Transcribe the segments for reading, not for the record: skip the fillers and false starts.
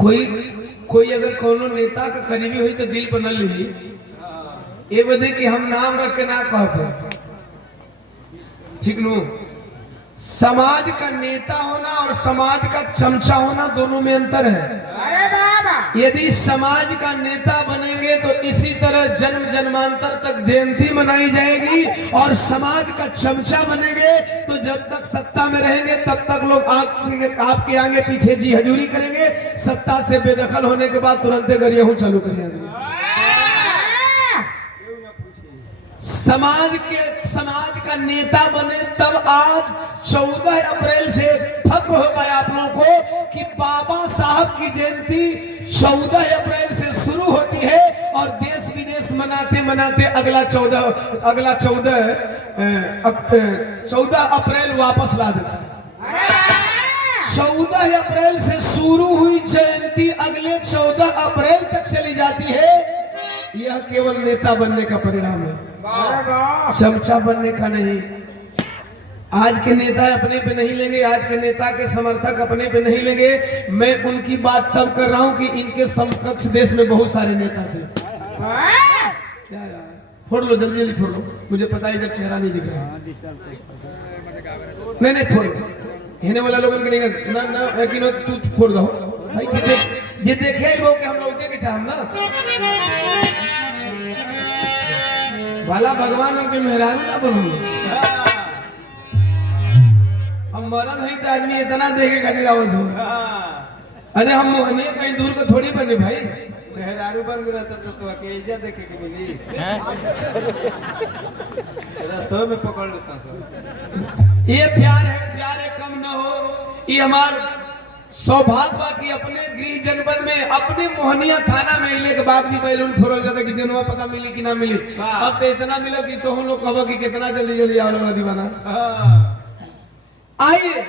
कोई कोई अगर कोनो नेता का करीबी हुई तो दिल पर न ली ये बदे कि हम नाम रख के ना कहते, ठीक नु। समाज का नेता होना और समाज का चमचा होना दोनों में अंतर है। अरे बाबा, यदि समाज का नेता बनेंगे तो इसी तरह जन्म जन्मांतर तक जयंती मनाई जाएगी, और समाज का चमचा बनेंगे तो जब तक सत्ता में रहेंगे तब तक लोग आपके आगे पीछे जी हजूरी करेंगे। सत्ता से बेदखल होने के बाद तुरंत गरियाहू चालू करेंगे। समाज का नेता बने तब आज 14 अप्रैल से फक्र होगा आप लोगों को कि बाबा साहब की जयंती 14 अप्रैल से शुरू होती है और देश विदेश मनाते मनाते अगला 14 अप्रैल वापस ला देता है। 14 अप्रैल से शुरू हुई जयंती अगले 14 अप्रैल तक चली जाती है। यह केवल नेता बनने का परिणाम है, चमचा बनने का नहीं। आज के नेता अपने पे नहीं लेंगे, आज के नेता के समर्थक अपने पे नहीं लेंगे। मैं उनकी बात तब कर रहा हूं कि इनके समकक्ष देश में बहुत सारे नेता थे। क्या यार, फोड़ लो जल्दी जल्दी फोड़ लो, मुझे पता है इधर चेहरा नहीं दिख रहा। नहीं फोड़ हिने वाला लोगन के नहीं ना ना, लेकिन तू फोड़ दो भाई। जे देखे वो के हम लोग के चाहम ना वाला भगवान हमके मेहरारू ना बनो। हम मरद है तो आदमी इतना देखे खातिर आवत हो। अरे हम मोहनी कहीं दूर को थोड़ी बने भाई, मेहरारू बन गया तो अकेला देखे के मिली रास्तों में पकड़ लेता था। ये प्यार है, प्यार है कम ना हो। ये हमार सौभाग्य बा कि अपने गृह जनपद में अपने मोहनिया थाना में इले के बाद भी बैलून फोड़ल जाता कि दिनवा पता मिली कि ना मिली। अब तो इतना मिला कि तो हम लोग कहो कि कितना जल्दी जल्दी आओ लोग दीवाना। आइए,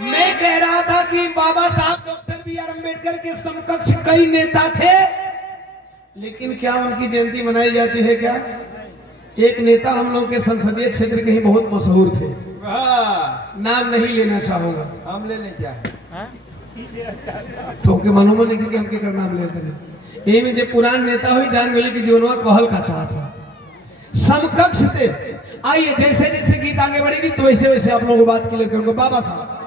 मैं कह रहा था कि बाबा साहब डॉक्टर बी आर अम्बेडकर के समकक्ष कई नेता थे, लेकिन क्या उनकी जयंती मनाई जाती है? क्या एक नेता हम लोग के संसदीय क्षेत्र के ही बहुत मशहूर थे, नाम नहीं लेना चाहूंगा। हम लेने क्या है तो के मालूम नहीं कि हम के कर नाम लेते नहीं। ये में जो पुरान नेता हुई जान गली की जीवनवा कहल का चाहता समकक्ष थे। आइए, जैसे जैसे गीत आगे बढ़ेगी तो वैसे वैसे आप लोगों को बात क्लियर करूंगा। बाबा साहब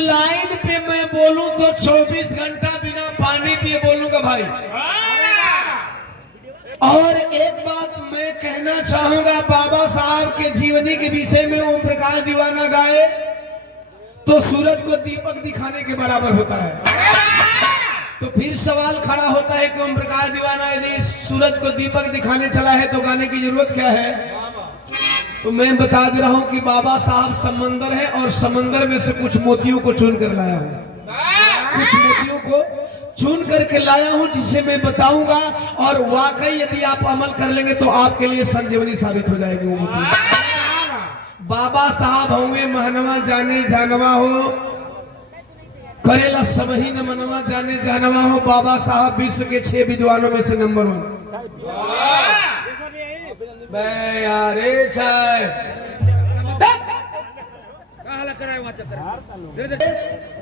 लाइन पे मैं बोलूं तो 24 घंटा बिना पानी पिए बोलूंगा भाई। और एक बात मैं कहना चाहूंगा, बाबा साहब के जीवनी के विषय में ओम प्रकाश दीवाना गाए तो सूरज को दीपक दिखाने के बराबर होता है। तो फिर सवाल खड़ा होता है कि ओम प्रकाश दीवाना यदि सूरज को दीपक दिखाने चला है तो गाने की जरूरत क्या है? तो मैं बता दे रहा हूं कि बाबा साहब समंदर है और समंदर में से कुछ मोतियों को चुन कर लाया हूं, कुछ मोतियों को चुन करके लाया हूं जिसे मैं बताऊंगा, और वाकई यदि आप अमल कर लेंगे तो आपके लिए संजीवनी साबित हो जाएगी वो मोती। बाबा साहब होंगे महनवा जाने जानवा हो, करेला सब ही न मनवा जाने जानवा हो। बाबा साहब विश्व के 6 विद्वानों में से नंबर 1।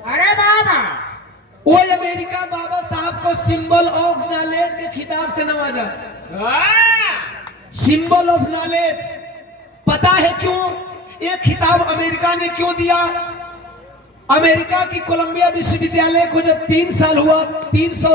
अरे बाबा, वो अमेरिका बाबा साहब को सिंबल ऑफ नॉलेज के खिताब से नवाजा। सिंबल ऑफ नॉलेज, पता है क्यों ये खिताब अमेरिका ने क्यों दिया? अमेरिका की कोलंबिया विश्वविद्यालय को जब 300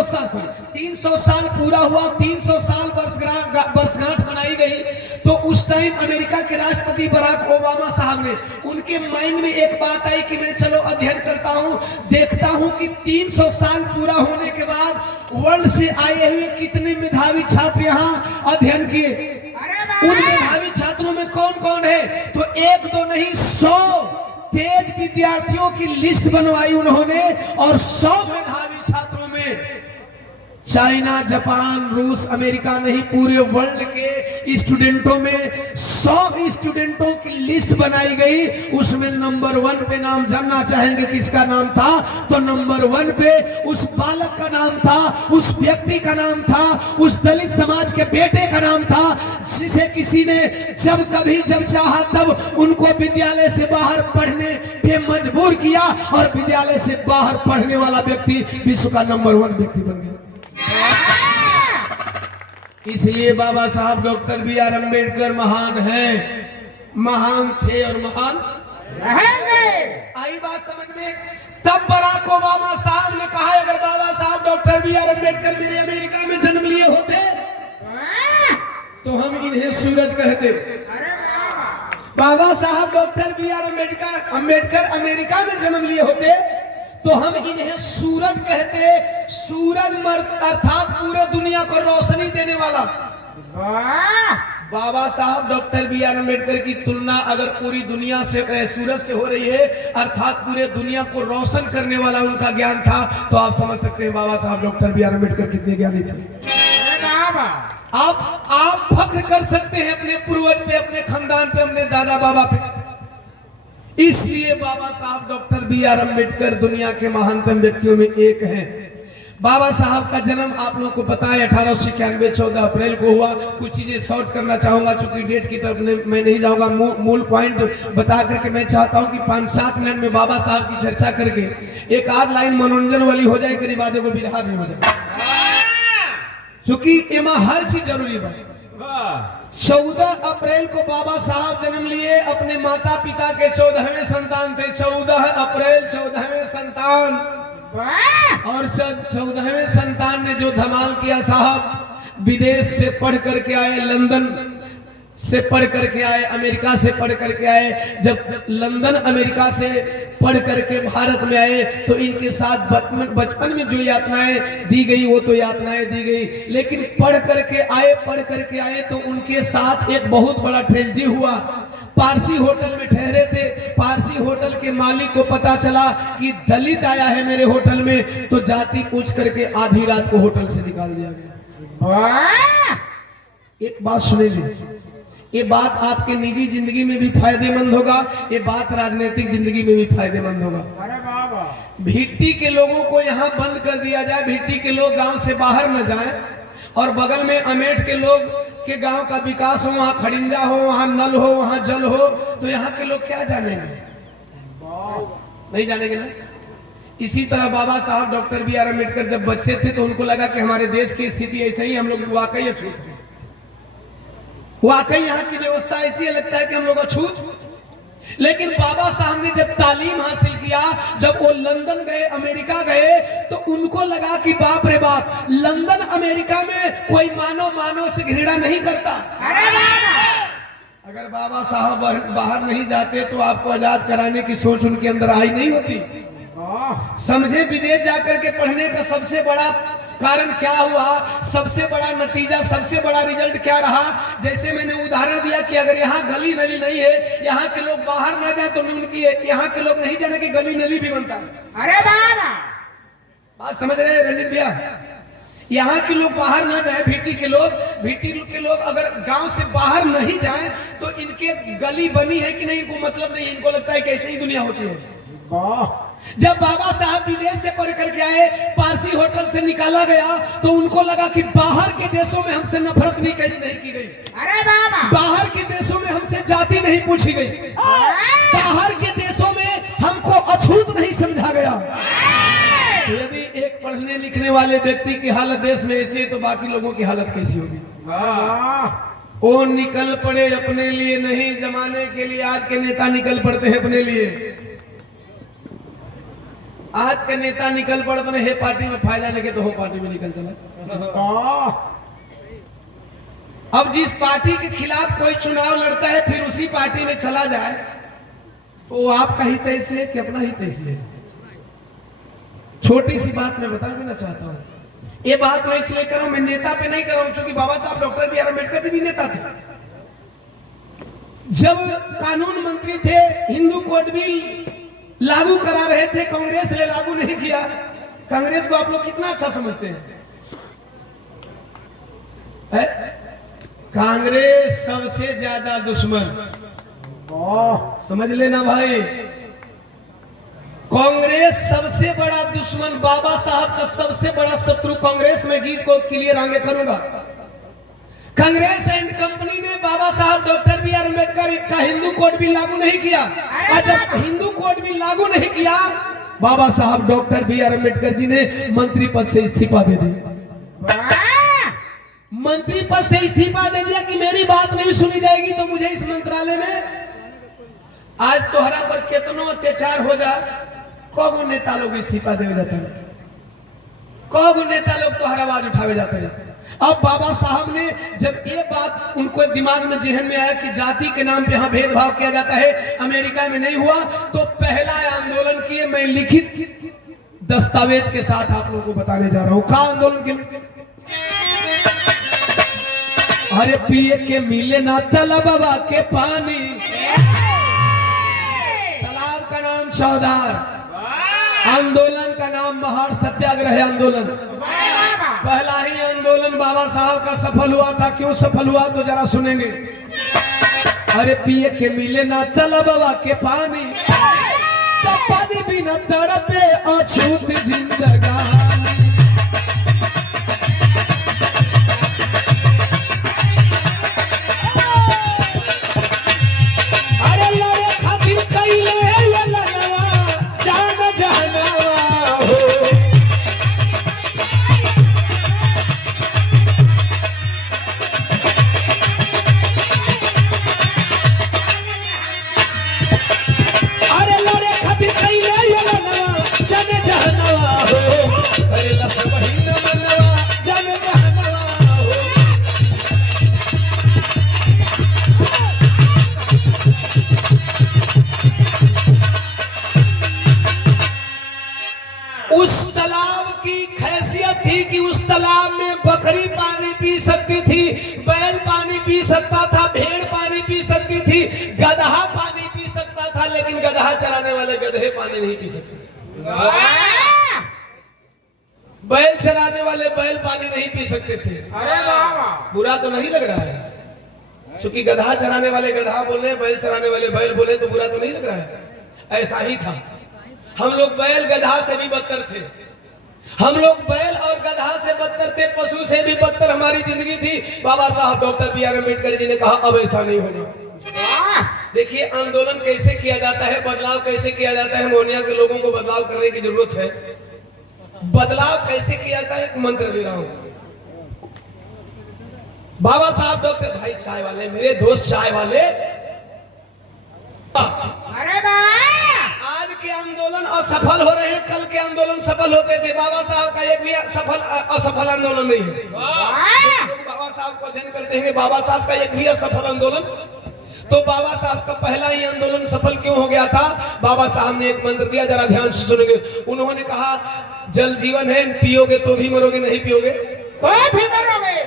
साल पूरा हुआ, 300 साल वर्षगांठ मनाई गई, तो उस टाइम अमेरिका के राष्ट्रपति बराक ओबामा साहब ने, उनके माइंड में एक बात आई कि मैं चलो अध्ययन करता हूं, देखता हूं कि 300 साल पूरा होने के बाद वर्ल्ड से आए हुए कितने मेधावी छात्र यहाँ अध्ययन किए। उन मेधावी छात्रों में कौन कौन है, तो एक दो नहीं 100 तेज विद्यार्थियों की लिस्ट बनवाई उन्होंने, और 100 मेधावी छात्रों में चाइना, जापान, रूस, अमेरिका नहीं, पूरे वर्ल्ड के स्टूडेंटों में 100 स्टूडेंटों की लिस्ट बनाई गई। उसमें नंबर 1 पे नाम जानना चाहेंगे किसका नाम था, तो नंबर 1 पे उस बालक का नाम था, उस व्यक्ति का नाम था, उस दलित समाज के बेटे का नाम था, जिसे किसी ने जब चाहा तब उनको विद्यालय से बाहर पढ़ने पे मजबूर किया, और विद्यालय से बाहर पढ़ने वाला व्यक्ति विश्व का नंबर 1 व्यक्ति बन गया। इसलिए बाबा साहब डॉक्टर बी.आर. अम्बेडकर महान हैं, महान थे और महान रहेंगे। आई बात समझ में? तब बराक ओबामा साहब ने कहा, अगर बाबा साहब डॉक्टर बी.आर. अम्बेडकर मेरे अमेरिका में जन्म लिए होते तो हम इन्हें सूरज कहते। बाबा साहब डॉक्टर बी.आर. अम्बेडकर अमेरिका में जन्म लिए होते तो हम इन्हें सूरज कहते। सूरज अर्थात पूरे दुनिया को रोशनी देने वाला। बाबा साहब डॉक्टर बी.आर. अम्बेडकर की तुलना अगर पूरी दुनिया से सूरज से हो रही है, अर्थात पूरे दुनिया को रोशन करने वाला उनका ज्ञान था, तो आप समझ सकते हैं बाबा साहब डॉक्टर बी.आर. अम्बेडकर कितने ज्ञानी थे। आप फख्र कर सकते हैं अपने पूर्वज पे, अपने खानदान पे, अपने दादा बाबा पे। इसलिए बाबा साहब डॉक्टर बी.आर. अम्बेडकर दुनिया के महानतम व्यक्तियों में एक हैं। बाबा साहब का जन्म आप लोगों को पता है 1891 14 अप्रैल को हुआ। कुछ चीजें शॉर्ट करना चाहूंगा, चूंकि डेट की तरफ मैं नहीं जाऊंगा, मूल पॉइंट बता करके मैं चाहता हूं कि 5-7 मिनट में बाबा साहब की चर्चा करके एक आध लाइन मनोरंजन वाली हो जाए, करीब आधे को बिरहा भी हो जाए, चूंकि एमा हर चीज जरूरी है। 14 अप्रैल को बाबा साहब जन्म लिए, अपने माता पिता के 14वें संतान थे। 14 अप्रैल 14वें संतान, और 14वें संतान ने जो धमाल किया साहब, विदेश से पढ़ करके आए, लंदन से पढ़ करके आए, अमेरिका से पढ़ करके आए। जब लंदन अमेरिका से पढ़ करके भारत में आए तो इनके साथ बचपन में जो यातनाएं दी गई वो तो यातनाएं दी गई, लेकिन पढ़ करके आए तो उनके साथ एक बहुत बड़ा ट्रेजेडी हुआ। पारसी होटल में ठहरे थे, पारसी होटल के मालिक को पता चला कि दलित आया है मेरे होटल में, तो जाति पूछ करके आधी रात को होटल से निकाल दिया गया। एक बात सुनिए, ये बात आपके निजी जिंदगी में भी फायदेमंद होगा, ये बात राजनीतिक जिंदगी में भी फायदेमंद होगा। अरे बाबा, भिट्टी के लोगों को यहाँ बंद कर दिया जाए, भिट्टी के लोग गांव से बाहर न जाएं, और बगल में अमेठ के लोग के गांव का विकास हो, वहाँ खड़िंजा हो, वहाँ नल हो, वहाँ जल हो, तो यहाँ के लोग क्या जानेंगे? नहीं जानेंगे ना। इसी तरह बाबा साहब डॉक्टर बी.आर. अम्बेडकर जब बच्चे थे तो उनको लगा कि हमारे देश की स्थिति ऐसे ही, हम लोग वाकई अछूत हैं, वाकई यहाँ की व्यवस्था ऐसी है, लगता है कि हम लोग अछूत। लेकिन बाबा साहब ने जब तालीम हासिल किया, जब वो लंदन गए, अमेरिका गए, तो उनको लगा कि बाप रे बाप, लंदन अमेरिका में कोई मानव से घृणा नहीं करता। अरे बाबा, अगर बाबा साहब बाहर नहीं जाते तो आपको आजाद कराने की सोच उनके अंदर आई नहीं होती। समझे, विदेश जाकर के पढ़ने का सबसे बड़ा कारण क्या हुआ, सबसे बड़ा नतीजा, सबसे बड़ा रिजल्ट क्या रहा? जैसे मैंने उदाहरण दिया कि अगर यहाँ गली नली नहीं है, यहाँ के लोग बाहर ना जाए तो उनकी यहाँ के लोग नहीं जाने की गली नली भी बनता है। अरे बाबा, बात समझ रहे हैं रंजित भैया? यहाँ के लोग बाहर ना जाए, भिट्टी के लोग अगर गांव से बाहर नहीं जाए तो इनके गली बनी है कि नहीं इनको मतलब नहीं, इनको लगता है कि ऐसे ही दुनिया होती है। जब बाबा साहब विदेश से पढ़ करके आए, पारसी होटल से निकाला गया, तो उनको लगा कि बाहर के देशों में हमसे नफरत नहीं की गई। अरे बाबा, बाहर के देशों में हमसे जाति नहीं पूछी गई, बाहर के देशों में हमको अछूत नहीं समझा गया। तो यदि एक पढ़ने लिखने वाले व्यक्ति की हालत देश में ऐसी है तो बाकी लोगों की हालत कैसी होगी? वो निकल पड़े अपने लिए नहीं, जमाने के लिए। आज के नेता निकल पड़ते हैं अपने लिए। आज के नेता निकल पड़त ने हे पार्टी में फायदा नहीं के तो हो पार्टी में निकल चला। अब जिस पार्टी के खिलाफ कोई चुनाव लड़ता है फिर उसी पार्टी में चला जाए तो वो आपका ही तैसे है कि अपना ही तैसे है। छोटी सी बात मैं बता देना चाहता हूँ, ये बात मैं इसलिए कर रहा हूं, मैं नेता पे नहीं कर रहा हूं, क्योंकि बाबा साहब डॉक्टर बी आर अम्बेडकर भी नेता थे। जब कानून मंत्री थे हिंदू कोड बिल लागू करा रहे थे, कांग्रेस ने लागू नहीं किया। कांग्रेस को आप लोग कितना अच्छा समझते हैं? कांग्रेस सबसे ज्यादा दुश्मन, समझ लेना भाई, कांग्रेस सबसे बड़ा दुश्मन, बाबा साहब का सबसे बड़ा शत्रु कांग्रेस। में गीत को क्लियर आगे करूंगा। कांग्रेस एंड कंपनी ने बाबा साहब डॉक्टर बी आर अम्बेडकर का हिंदू कोड बिल लागू नहीं किया, और जब हिंदू कोड बिल लागू नहीं किया बाबा साहब doctor B are Ambedkar ji ने मंत्री पद से इस्तीफा दे दिया। मंत्री पद से इस्तीफा दे दिया कि मेरी बात नहीं सुनी जाएगी तो मुझे इस मंत्रालय में। आज तोहरा पर कितनो अत्याचार हो जा, कौन नेता लोग इस्तीफा दे जाते हैं, कौन नेता लोग तोहरा आवाज उठावे जाते हैं। अब बाबा साहब ने जब ये बात उनको दिमाग में जहन में आया कि जाति के नाम पे यहाँ भेदभाव किया जाता है, अमेरिका में नहीं हुआ, तो पहला आंदोलन किए। मैं लिखित दस्तावेज के साथ आप लोगों को बताने जा रहा हूँ। क्या आंदोलन के? अरे पिए के मिले ना तालाबा के पानी, तालाब का नाम चौधार, आंदोलन का नाम महार सत्याग्रह आंदोलन। पहला ही आंदोलन बाबा साहब का सफल हुआ था। क्यों सफल हुआ तो जरा सुनेंगे। अरे पिए के मिले ना तालाबा के पानी, तो पानी बिना तड़पे अछूत जिंदगानी। उस तालाब की खैसियत थी कि उस तालाब में बकरी पानी पी सकती थी, बैल पानी पी सकता था, भेड़ पानी पी सकती थी, गधा पानी पी सकता था, लेकिन गधा चराने वाले गधे पानी नहीं पी सकते। बैल चराने वाले बैल पानी नहीं पी सकते थे। अरे बाबा, बुरा तो नहीं लग रहा है? क्योंकि गधा चराने वाले गधा बोले, बैल चराने वाले बैल बोले तो बुरा तो नहीं लग रहा है? ऐसा ही था। हम लोग बैल गधा से भी बदतर थे, हम लोग बैल और गधा से बदतर थे, पशु से भी बदतर हमारी जिंदगी थी। बाबा साहब doctor B are Ambedkar ji ने कहा अब ऐसा नहीं होना। देखिए आंदोलन कैसे किया जाता है, बदलाव कैसे किया जाता है। मोहनिया के लोगों को बदलाव करने की जरूरत है। बदलाव कैसे किया जाता है, एक मंत्र दे रहा हूं। बाबा साहब डॉक्टर, भाई चाय वाले, मेरे दोस्त चाय वाले, अरे बाबा, आज के आंदोलन असफल हो रहे हैं, कल के आंदोलन सफल होते थे। बाबा साहब का एक भी असफल आंदोलन नहीं है। लोग बाबा साहब को अध्ययन करते हैं, बाबा साहब का एक भी असफल आंदोलन। तो बाबा साहब का पहला ही आंदोलन सफल क्यों हो गया था? बाबा साहब ने एक मंत्र दिया, जरा ध्यान से सुनेंगे। उन्होंने कहा जल जीवन है, पियोगे तो भी मरोगे, नहीं पियोगे तो भी मरोगे।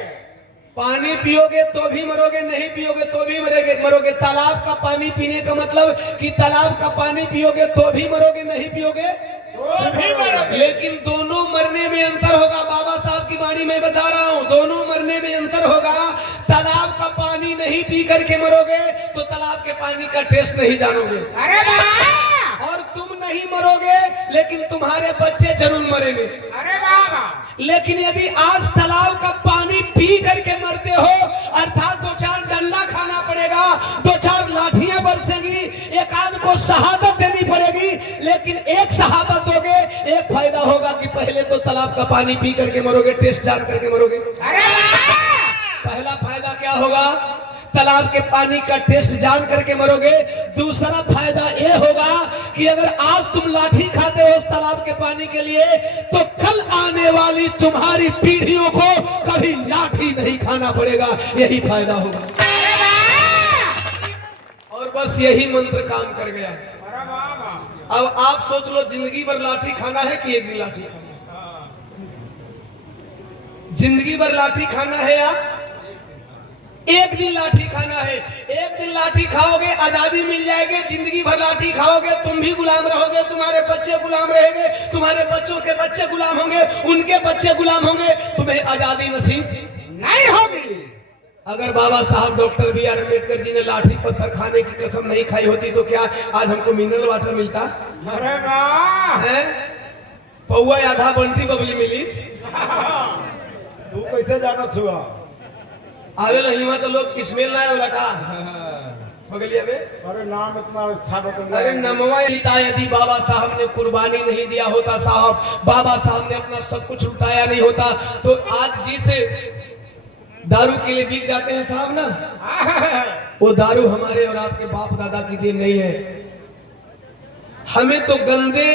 पानी पियोगे तो भी मरोगे, नहीं पियोगे तो भी मरोगे। तालाब का पानी पीने का मतलब कि तालाब का पानी पियोगे तो भी मरोगे, नहीं पियोगे तो भी मरोगे। लेकिन दोनों मरने में अंतर होगा। बाबा साहब की वाणी में बता रहा हूँ, दोनों मरने में अंतर होगा। तालाब का पानी नहीं पी करके मरोगे तो तालाब के पानी का टेस्ट नहीं जानोगे। अरे बाबा, और तुम नहीं मरोगे लेकिन तुम्हारे बच्चे जरूर मरेंगे। अरे बाबा, लेकिन यदि आज तालाब का पानी पी करके मरते हो, अर्थात 2-4 डंडा खाना पड़ेगा, 2-4 लाठियां बरसेंगी, एक आध को शहादत देनी पड़ेगी, लेकिन एक शहादत दोगे, एक फायदा होगा कि पहले तो तालाब का पानी पी करके मरोगे, टेस्ट जान करके मरोगे। अरे बाबा, पहला फायदा क्या होगा? तालाब के पानी का टेस्ट जान करके मरोगे। दूसरा फायदा ये होगा कि अगर आज तुम लाठी खाते हो उस तालाब के पानी के लिए, तो कल आने वाली तुम्हारी पीढ़ियों को कभी लाठी नहीं खाना पड़ेगा। यही फायदा होगा। और बस यही मंत्र काम कर गया। अरे बाबा अब आप सोच लो, जिंदगी भर लाठी खाना है कि एक दिन लाठी खाना है? जिंदगी भर लाठी खाना है या एक दिन लाठी खाना है? एक दिन लाठी खाओगे आजादी मिल जाएगी, जिंदगी भर लाठी खाओगे तुम भी गुलाम रहोगे, तुम्हारे बच्चे गुलाम रहेंगे, तुम्हारे बच्चों के बच्चे गुलाम होंगे, उनके बच्चे गुलाम होंगे, तुम्हें आजादी नसीब नहीं होगी। अगर बाबा साहब doctor B are Ambedkar ji ने लाठी पत्थर खाने की कसम नहीं खाई होती तो क्या आज हमको मिनरल वाटर मिलता अरे वाह है? पौआ आधा बंटी बबली मिली। तू कैसे जाना छुआ? आगे नहीं तो लोग स्मेल ना आवे का बगलिया में। अरे नाम इतना अच्छा बता। अरे नमवा इता, यदि बाबा साहब ने कुर्बानी नहीं दिया होता, साहब बाबा साहब ने अपना सब कुछ लुटाया नहीं होता, तो आज जिसे दारू के लिए बिक जाते हैं साहब ना, वो दारू हमारे और आपके बाप दादा की देन नहीं है। हमें तो गंदे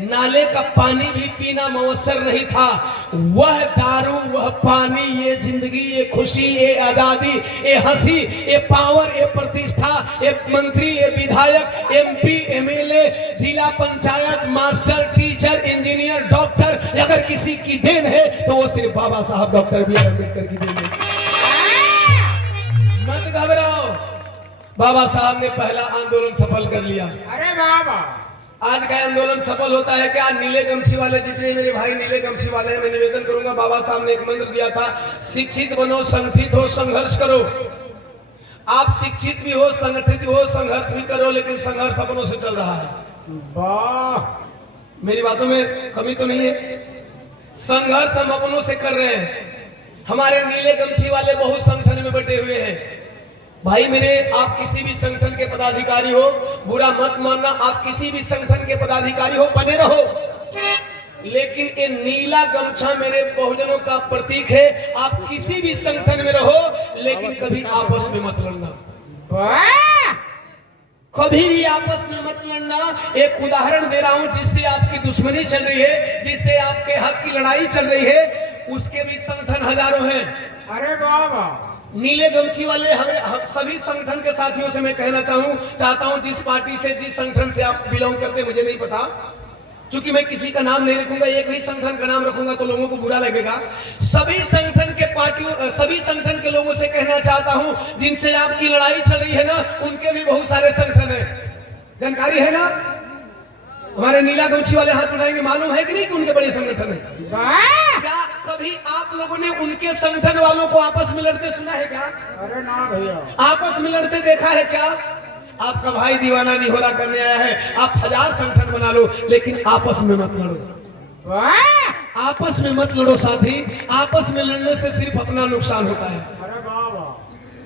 नाले का पानी भी पीना मवसर नहीं था। वह दारू, वह पानी, ये जिंदगी, ये खुशी, ये आजादी, ये हंसी, ये पावर, ये प्रतिष्ठा, ये मंत्री, ये विधायक, एमपी, एमएलए, जिला panchayat, master, teacher, engineer, doctor, अगर किसी की देन है तो वो सिर्फ बाबा साहब डॉक्टर बी आर अम्बेडकर की देन है। मत घबराओ, बाबा साहब ने पहला आंदोलन सफल कर लिया। अरे बाबा आज का आंदोलन सफल होता है क्या? नीले गमछी वाले, जितने मेरे भाई नीले गमछी वाले हैं, मैं निवेदन करूंगा, बाबा साहब ने एक मंत्र दिया था, शिक्षित बनो, संगठित हो, संघर्ष करो। आप शिक्षित भी हो, संगठित भी हो, संघर्ष भी करो, लेकिन संघर्ष अपनों से चल रहा है। वाह, मेरी बातों में कमी तो नहीं है? संघर्ष हम अपनों से कर रहे हैं। हमारे नीले गमछी वाले बहुत संगठन में बटे हुए हैं। भाई मेरे, आप किसी भी संगठन के पदाधिकारी हो, बुरा मत मानना, आप किसी भी संगठन के पदाधिकारी हो, बने रहो, लेकिन ये नीला गमछा मेरे बहुजनों का प्रतीक है। आप किसी भी संगठन में रहो, लेकिन कभी आपस में मत लड़ना, वाह कभी भी आपस में मत लड़ना। एक उदाहरण दे रहा हूं, जिससे आपकी दुश्मनी चल रही है, जिससे आपके हक की लड़ाई चल रही है, उसके भी संगठन हजारों हैं। अरे बाबा नीले गमछी वाले हम सभी संगठन के साथियों से मैं कहना चाहता हूं, जिस पार्टी से, जिस संगठन से आप बिलोंग करते मुझे नहीं पता, क्योंकि मैं किसी का नाम नहीं रखूंगा, एक ही संगठन का नाम रखूंगा तो लोगों को बुरा लगेगा। सभी संगठन के पार्टियों, सभी संगठन के लोगों से कहना चाहता हूं, जिनसे आपकी लड़ाई चल रही है ना, उनके भी बहुत सारे संगठन है, जानकारी है ना? हमारे नीला गमछी वाले हाथ उठाएंगे, मालूम है कि नहीं कि उनके बड़े संगठन है? वाह क्या कभी आप लोगों ने उनके संगठन वालों को आपस में लड़ते सुना है क्या? अरे ना भैया, आपस में लड़ते देखा है क्या? आपका भाई दीवाना निहोरा करने आया है, आप 1000 संगठन बना लो, लेकिन आपस में मत लड़ो। वाह आपस में मत लड़ो साथी, आपस में लड़ने से सिर्फ अपना नुकसान होता है। अरे बाबा,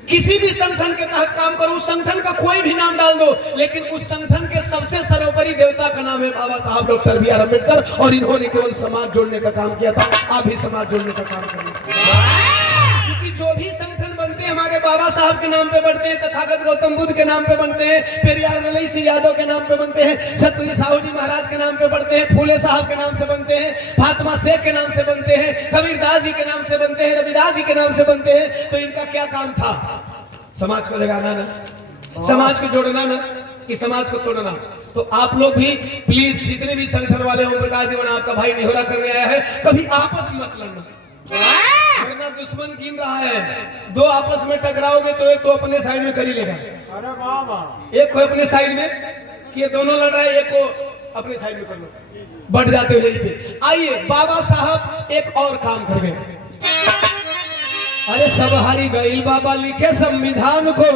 किसी भी संगठन के तहत काम करो, उस संगठन का कोई भी नाम डाल दो, लेकिन उस संगठन के सबसे सर्वोपरि देवता का नाम है बाबा साहब डॉक्टर बी आर अम्बेडकर, और इन्होंने केवल समाज जोड़ने का काम किया था। आप भी समाज जोड़ने का काम करें, क्योंकि जो भी संगठन बनते हैं हमारे बाबा साहब के नाम पे बनते हैं, तथागत गौतम बुद्ध के नाम पे बनते हैं, पेरियार ललई सिंह यादव के नाम पे बनते हैं, सतजी साहू जी महाराज के नाम पे बनते हैं, फूले साहब के नाम से बनते हैं, फातिमा शेख के नाम से बनते हैं, कबीरदास जी के नाम से बनते हैं, रविदास जी के नाम से बनते हैं। तो इनका क्या काम था? समाज को जगाना ना, समाज को जोड़ना ना, कि समाज को तोड़ना। तो आप लोग भी प्लीज, जितने भी संगठन वाले ओम प्रकाश दीवाना आपका भाई निहोरा करने आया है, कभी आपस में मत लड़ना, वरना दुश्मन गिन रहा है। दो आपस में टकराओगे तो एक तो अपने साइड में कर ही लेगा, अरे बाबा, एक को अपने साइड में, कि ये दोनों लड़ रहा है, एक को अपने साइड में कर लो, बढ़ जाते हो यहीं पे। आइए, बाबा साहब एक और काम कर गए। अरे सब हारी गईल बाबा लिखे संविधान को,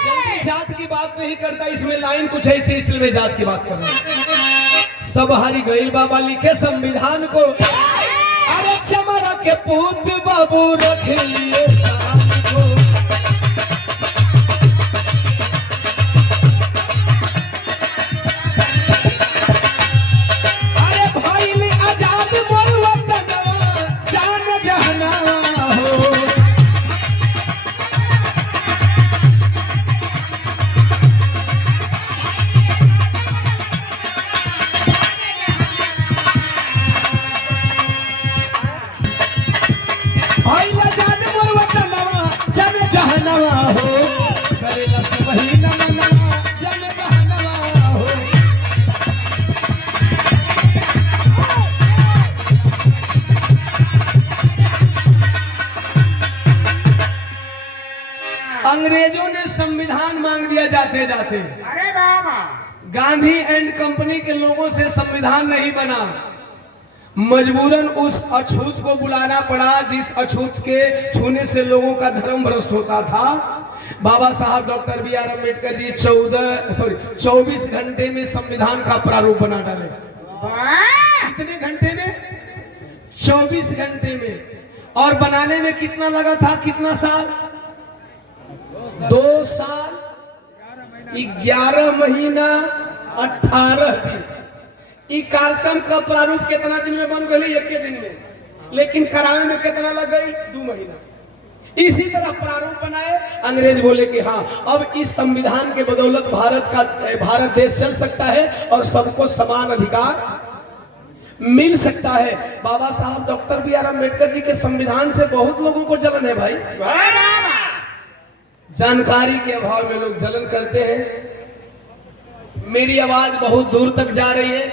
जल्दी जात की बात नहीं करता, इसमें लाइन कुछ ऐसी, इसलिए मैं जात की बात कर रहा हूं। सब हारी गईल बाबा लिखे संविधान को, अरे चमरा के पूत बाबू रख लिए शान को। अरे भइल आजाद मोर वतनवा, जान जहनवा हो। करेला वही न मनवा जन जहनवा हो। अंग्रेजों ने संविधान मांग दिया जाते जाते, अरे बाबा गांधी एंड कंपनी के लोगों से संविधान नहीं बना, मजबूरन उस अछूत को बुलाना पड़ा जिस अछूत के छूने से लोगों का धर्म भ्रष्ट होता था। बाबा साहब doctor B are Ambedkar ji 24 घंटे में संविधान का प्रारूप बना डाले। वाह कितने घंटे में? 24 घंटे में। और बनाने में कितना लगा था? कितना साल? 2 साल 11 महीना 18 दिन। ई कार्यक्रम का प्रारूप कितना दिन में बन गई? 1 दिन में। लेकिन करावे में कितना लग गई? 2 महीना। इसी तरह प्रारूप बनाए। अंग्रेज बोले कि हाँ, अब इस संविधान के बदौलत भारत देश चल सकता है और सबको समान अधिकार मिल सकता है। बाबा साहब doctor B are Ambedkar ji के संविधान से बहुत लोगों को जलन है भाई। जानकारी के अभाव में लोग जलन करते हैं। मेरी आवाज बहुत दूर तक जा रही है।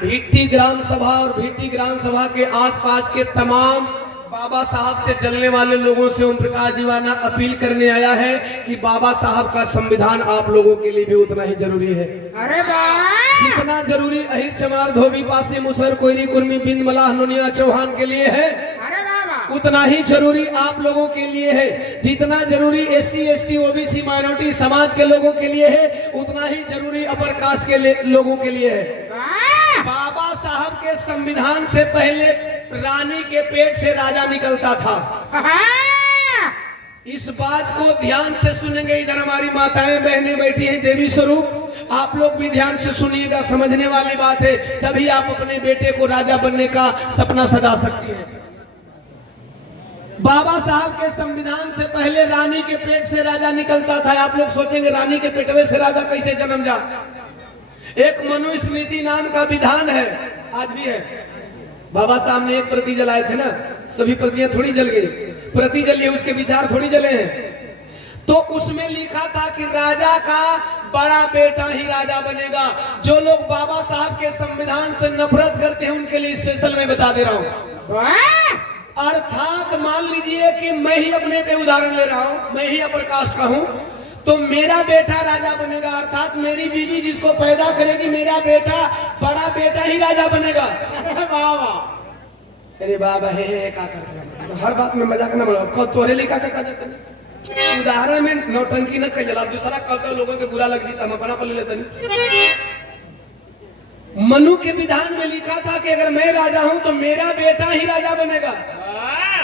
भीटी ग्राम सभा और भीटी ग्राम सभा के आसपास के तमाम बाबा साहब से जलने वाले लोगों से ओम प्रकाश दीवाना अपील करने आया है कि बाबा साहब का संविधान आप लोगों के लिए भी उतना ही जरूरी है। अरे बाबा जितना जरूरी अहिर चमार धोबी पासी मुसहर कोयरी कुर्मी बिंद मलाह नोनिया चौहान के लिए है, अरे बाबा उतना ही जरूरी आप लोगों के लिए है। जितना जरूरी SC ST OBC माइनॉरिटी समाज के लोगों के लिए है, उतना ही जरूरी अपर कास्ट के लोगों के लिए है। बाबा साहब के संविधान से पहले रानी के पेट से राजा निकलता था। इस बात को ध्यान से सुनेंगे। इधर हमारी माताएं बहनें बैठी हैं देवी स्वरूप, आप लोग भी ध्यान से सुनिएगा, समझने वाली बात है। तभी आप अपने बेटे को राजा बनने का सपना सजा सकती हैं। बाबा साहब के संविधान से पहले रानी के पेट से राजा निकलता था। आप लोग सोचेंगे रानी के पेटवे से राजा कैसे जन्म जा? एक मनुस्मृति नाम का विधान है, आज भी है। बाबा साहब ने एक प्रति जलाए थे ना, सभी प्रतियां थोड़ी जल गई, प्रति जली, उसके विचार थोड़ी जले हैं। तो उसमें लिखा था कि राजा का बड़ा बेटा ही राजा बनेगा। जो लोग बाबा साहब के संविधान से नफरत करते हैं उनके लिए स्पेशल मैं बता दे रहा हूँ। अर्थात मान लीजिए कि मैं ही अपने पे उदाहरण ले रहा हूँ, मैं ही अपर कास्ट का हूँ, तो मेरा बेटा राजा बनेगा। अर्थात मेरी बीवी जिसको पैदा करेगी, मेरा बेटा बड़ा बेटा ही राजा बनेगा। अरे बाबा, अरे बाबा हे क्या करते, हर बात में मजाक न बनाओ। तोरे लिखा के कहते उदाहरण में नौटंकी न कर जला, दूसरा कहते लोगों के बुरा लग जाता, हम अपना पल लेते। मनु के विधान में लिखा था कि अगर मैं राजा हूं तो मेरा बेटा ही राजा बनेगा,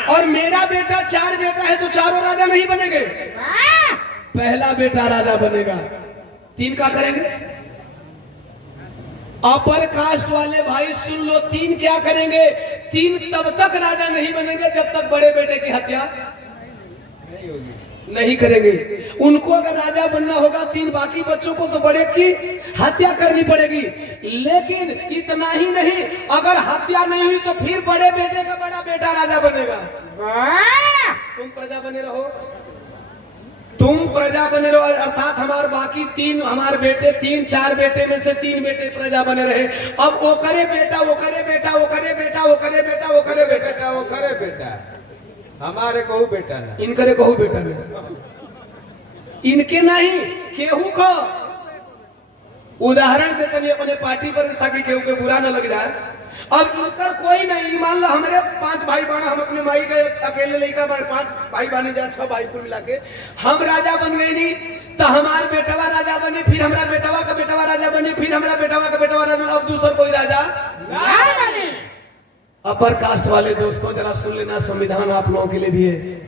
और मेरा बेटा 4 बेटा है तो चारों राजा नहीं बनेंगे, पहला बेटा राजा बनेगा। 3 का करेंगे? अपर कास्ट वाले भाई सुन लो, 3 क्या करेंगे? 3 तब तक राजा नहीं बनेंगे जब तक बड़े बेटे की हत्या नहीं करेंगे। उनको अगर राजा बनना होगा 3 बाकी बच्चों को तो बड़े की हत्या करनी पड़ेगी। लेकिन इतना ही नहीं, अगर हत्या नहीं हुई तो फिर बड़े बेटे का बड़ा बेटा राजा बनेगा। तुम प्रजा बने रहो, तुम प्रजा बने रहो, अर्थात हमारे बाकी 3 हमारे बेटे 3-4 बेटे में से 3 बेटे प्रजा बने रहे। अब वो करे बेटा, वो करे बेटा, वो करे बेटा, वो करे बेटा, वो करे बेटा, वो करे बेटा, हमारे कहू बेटा है, इनकरे कहू बेटा नहीं, इनके नहीं, केहू को उदाहरण देते नहीं अपने पार्टी पर ताकि केहू के बुरा न लग जाए। अब इनकर कोई नहीं, मान लो हमारे 5 भाई बहन, हम अपने माई के अकेले लड़का 5 भाई बहन जा 6 भाई कुल मिला के हम राजा बन गए नहीं, तो हमारे बेटवा राजा बने, फिर हमारा बेटवा का बेटवा राजा बने, फिर हमारा बेटवा का बेटवा राजा, अब दूसरा कोई राजा बने। अपर कास्ट वाले दोस्तों जरा सुन लेना, संविधान आप लोगों के लिए भी है।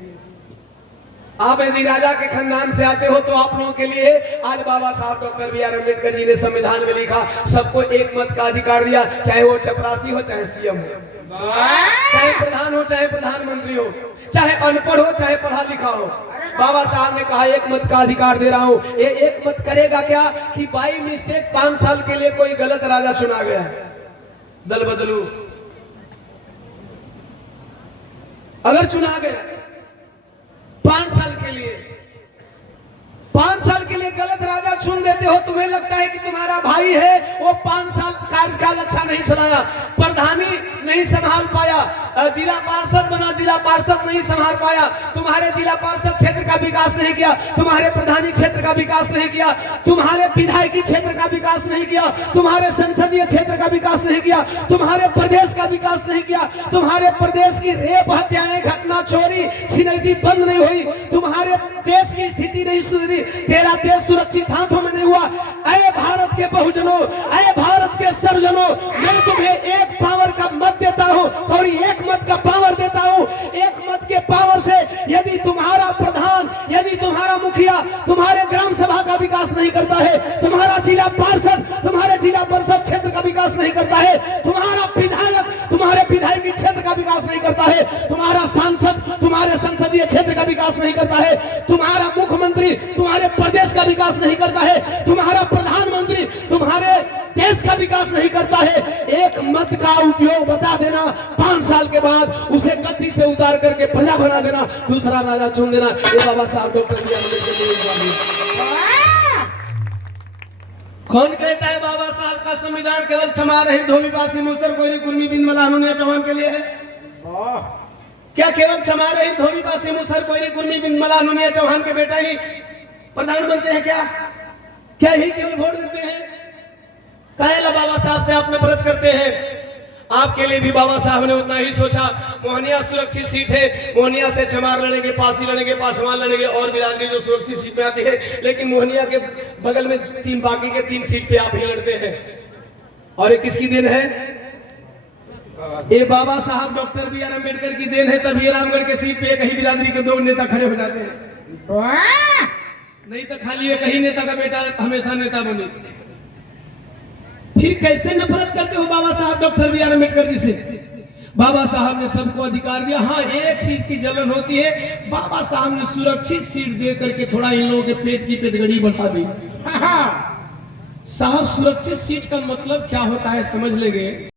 आप यदि राजा के खानदान से आते हो तो आप लोगों के लिए आज बाबा साहब doctor B are Ambedkar ji ने संविधान में लिखा, सबको एक मत का अधिकार दिया, चाहे वो चपरासी हो, चाहे सीएम हो, चाहे प्रधान हो, चाहे प्रधानमंत्री हो, चाहे अनपढ़ हो, चाहे पढ़ा लिखा हो। बाबा साहब ने कहा एक मत का अधिकार दे रहा हूं। ये एक मत करेगा क्या कि बाई मिस्टेक 5 साल के लिए कोई गलत राजा चुना गया, दल बदलू अगर चुना गया 5 साल के लिए, गलत राजा चुन देते हो, तुम्हें लगता है कि तुम्हारा भाई है, वो 5 साल कार्यकाल अच्छा नहीं चलाया, प्रधानी नहीं संभाल पाया, जिला पार्षद बना, जिला पार्षद नहीं संभाल पाया, तुम्हारे जिला पार्षद क्षेत्र का विकास नहीं किया, तुम्हारे प्रधानी क्षेत्र का विकास नहीं किया, तुम्हारे विधायकी क्षेत्र का विकास नहीं किया, तुम्हारे संसदीय क्षेत्र का विकास नहीं किया, तुम्हारे प्रदेश का विकास नहीं किया, तुम्हारे प्रदेश की रेप, हत्याएं, घटना, चोरी, छिनैती बंद नहीं हुई, तुम्हारे देश की स्थिति नहीं सुधरी, तेरा देश सुरक्षित हाथों में नहीं हुआ। अरे भारत के बहुजनों, अरे भारत के सर्वजनों, मैं तुम्हें एक पावर का मत देता हूं, सॉरी एक मत का पावर देता हूं। एक मत के पावर से यदि तुम्हारा प्रधान, यदि तुम्हारा मुखिया तुम्हारे ग्राम सभा का विकास नहीं करता है, तुम्हारा जिला पार्षद तुम्हारे जिला परिषद क्षेत्र का विकास नहीं करता है, तुम्हारा विधायक तुम्हारे विधायकी क्षेत्र का विकास नहीं करता है, तुम्हारा सांसद तुम्हारे संसदीय क्षेत्र का विकास नहीं करता है, तुम्हारा मुख्यमंत्री तुम्हारे प्रदेश का विकास नहीं करता है, तुम्हारा प्रधानमंत्री तुम्हारे देश का विकास नहीं करता है, एक मत का उपयोग बता देना, 5 साल के बाद उसे गद्दी से उतार करके प्रजा बना देना, दूसरा राजा चुन देना। ये बाबा साहब डॉक्टर बी आर अम्बेडकर। कौन कहता है बाबा साहब का संविधान केवल चमार, हिंद, धोबी, पासी, मुसर, कोयरी, कुर्मी, बिंद, मल्लाह, नूनिया, चौहान के लिए है? क्या केवल चमार, हिंद, धोबी, पासी, मुसर, कोयरी, कुर्मी, बिंद, मल्लाह, नूनिया, चौहान के बेटा ही प्रधान बनते हैं? क्या ही केवल वोट देते हैं? काहे ला बाबा साहब से आप नफरत करते हैं? आपके लिए भी बाबा साहब ने उतना ही सोचा। मोहनिया सुरक्षित सीट है, मोहनिया से चमार लड़ेंगे, पासी लड़ेंगे, पासवान लड़ेंगे और बिरादरी जो सुरक्षित सीट में आती है, लेकिन मोहनिया के बगल में बाकी के 3 सीट पे आप ही लड़ते हैं। और ये किसकी देन है? ये बाबा साहब डॉक्टर बी आर अम्बेडकर की देन है। तभी रामगढ़ के सीट पे एक ही बिरादरी के 2 नेता खड़े हो जाते हैं, नहीं तो खाली एक ही नेता का बेटा हमेशा नेता बने। फिर कैसे नफरत करते हो बाबा साहब doctor B are Ambedkar ji से? बाबा साहब ने सबको अधिकार दिया। हाँ, एक चीज की जलन होती है, बाबा साहब ने सुरक्षित सीट दे करके थोड़ा इन लोगों के पेट की पेटगड़ी बढ़ा दी। साहब सुरक्षित सीट का मतलब क्या होता है समझ लेंगे।